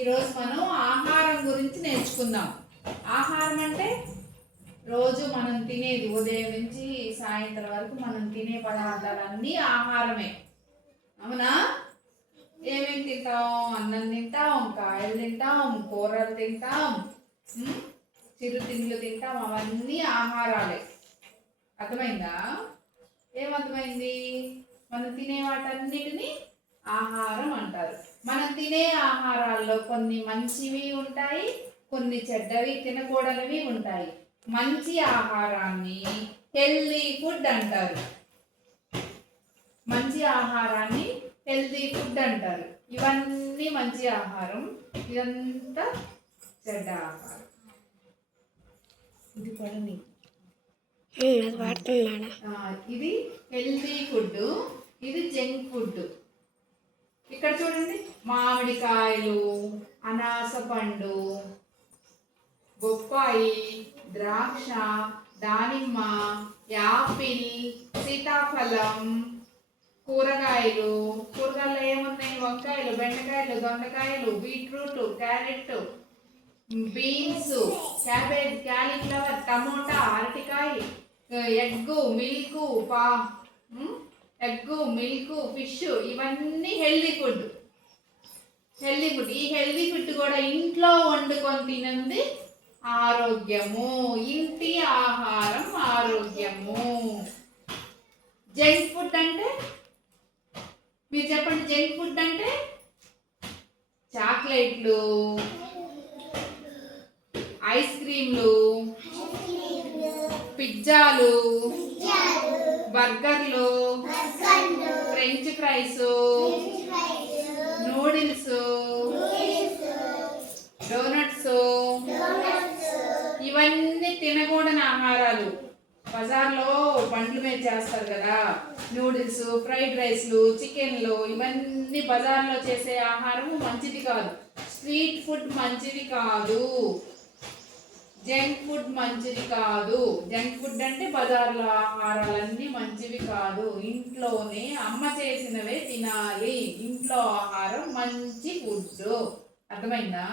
ఈరోజు మనం ఆహారం గురించి నేర్చుకుందాం. ఆహారం అంటే రోజు మనం తినేది, ఉదయం నుంచి సాయంత్రం వరకు మనం తినే పదార్థాలన్నీ ఆహారమే. అవునా? ఏమేమి తింటాం? అన్నం తింటాం, కాయలు తింటాం, కూరలు తింటాం, చిరుతిండ్లు తింటాం. అవన్నీ ఆహారాలే. అర్థమైందా? ఏమర్థమైంది? మనం తినే వాటన్నిటిని ఆహారం అంటారు. మనం తినే ఆహారాల్లో కొన్ని మంచివి ఉంటాయి, కొన్ని చెడ్డవి తినకూడనివి ఉంటాయి. మంచి ఆహారాన్ని హెల్దీ ఫుడ్ అంటారు. మంచి ఆహారాన్ని హెల్దీ ఫుడ్ అంటారు. ఇవన్నీ మంచి ఆహారం, ఇదంతా చెడ్డ ఆహారం. ఇది పడని ఇది హెల్దీ ఫుడ్, ఇది జంక్ ఫుడ్. ఇక్కడ చూడండి, మామిడికాయలు, అనాస పండు, బొప్పాయి, ద్రాక్ష, దానిమ్మ, యాపిల్, సీతాఫలం, కూరగాయలు ఏమున్నాయి? వంకాయలు, బెండకాయలు, దొండకాయలు, beetroot, carrot, beans, cabbage, cauliflower, tomato, అరటికాయ, ఎగ్, మిల్క్, ఫిష్, ఇవన్నీ హెల్దీ ఫుడ్. ఈ హెల్దీ ఫుడ్ కూడా ఇంట్లో వండుకొని తినంది ఆరోగ్యము. ఇంటి ఆహారం ఆరోగ్యము. జంక్ ఫుడ్ అంటే మీరు చెప్పండి. జంక్ ఫుడ్ అంటే చాక్లెట్లు, ఐస్ క్రీమ్లు, పిజ్జాలు, బర్గర్లు, ఫ్రెంచ్ ఫ్రైస్, నూడిల్స్, డోనట్స్, ఇవన్నీ తినకూడని ఆహారాలు. బజార్లో బండ్ల మీద చేస్తారు కదా, నూడిల్స్, ఫ్రైడ్ రైస్లు, చికెన్లు, ఇవన్నీ బజార్లో చేసే ఆహారం మంచిది కాదు. స్ట్రీట్ ఫుడ్ మంచిది కాదు. జంక్ ఫుడ్ మంచిది కాదు. జంక్ ఫుడ్ అంటే బజార్లో ఆహారాలన్నీ మంచివి కాదు. ఇంట్లోనే అమ్మ చేసినవే తినాలి. ఇంట్లో ఆహారం మంచి ఫుడ్. అర్థమైందా?